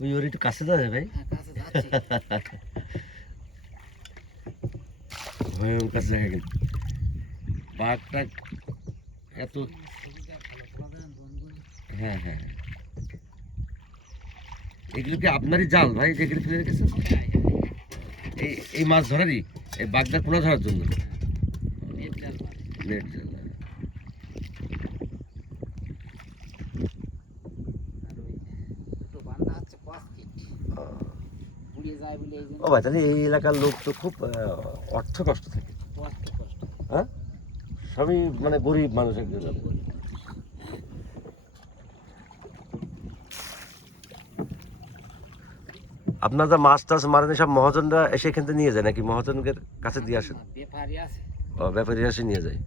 ওই ওর একটু কাছে যাবে ভাই। হ্যাঁ কাছে ভয়ঙ্কর জায়গা। কিন্তু বাঘটা এত যায় হ্যাঁ হ্যাঁ হ্যাঁ। এগুলো কি আপনারই জাল ভাই? যেগুলো ফেলে রেখেছেন হ্যাঁ এই এই মাছ ধরারই? এই বাগদা পোনা ধরার জন্য? নেট জাল মারে। নেট জাল হ্যাঁ। আর ওই দুটো বান্ধা হচ্ছে পাঁচ ফিট পুড়িয়ে যায় বলে এই জন্য ও ভাই তাহলে এই এলাকার লোক তো খুব অর্থ কষ্ট থাকে। হ্যাঁ? সবই মানে গরিব মানুষ একজন। আপনার যা মাছ টাছ মারেন সব মহাজনরা এসে এখান থেকে নিয়ে যায় নাকি? মহাজনদের কাছে দিয়ে আসেন? ব্যাপারী আছে। ও ব্যাপারী এসে নিয়ে যায়।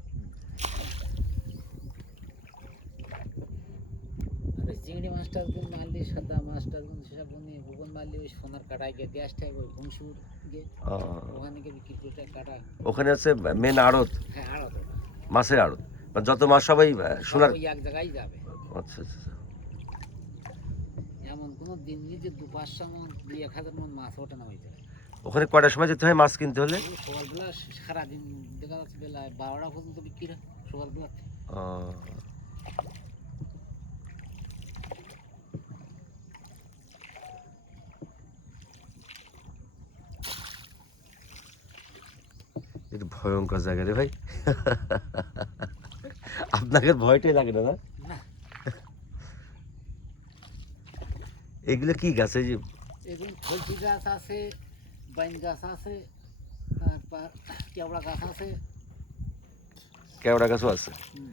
গুণ মারলি সাদা মাছটা গুণ সেসব নিয়ে ভুবন মারলি ওই সোনার কাটায় গিয়ে গ্যাসটা ওই ঘুমসুর গিয়ে ওখানে গিয়ে বিক্রি করতে কাটা ওখানে হচ্ছে মেন আড়ত? হ্যাঁ আড়ত। মাছের আড়ত। যত মাছ সবাই সোনার এক জায়গায় যাবে। আচ্ছা আচ্ছা আচ্ছা। এমন কোনো দিন নেই যে দু পাঁচশো মন দুই এক হাজার মন মাছ ওঠে না জায়গায়। ওখানে কয়টার সময় যেতে হয় মাছ কিনতে হলে? সকালবেলা সারাদিন দেখা যাচ্ছে বেলা বারোটা পর্যন্ত বিক্রি হয় সকালবেলা ভয়ঙ্কর জায়গা রে ভাই। আপনাকে ভয়টাই লাগে না না? না। এগুলো কি গাছ এই যে? এগুলো ফলসি গাছ আছে বাইন গাছ আছে তারপর কেওড়া গাছ আছে। কেওড়া গাছও আছে। হুম।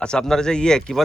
আচ্ছা আপনার যে ইয়ে কি বলে?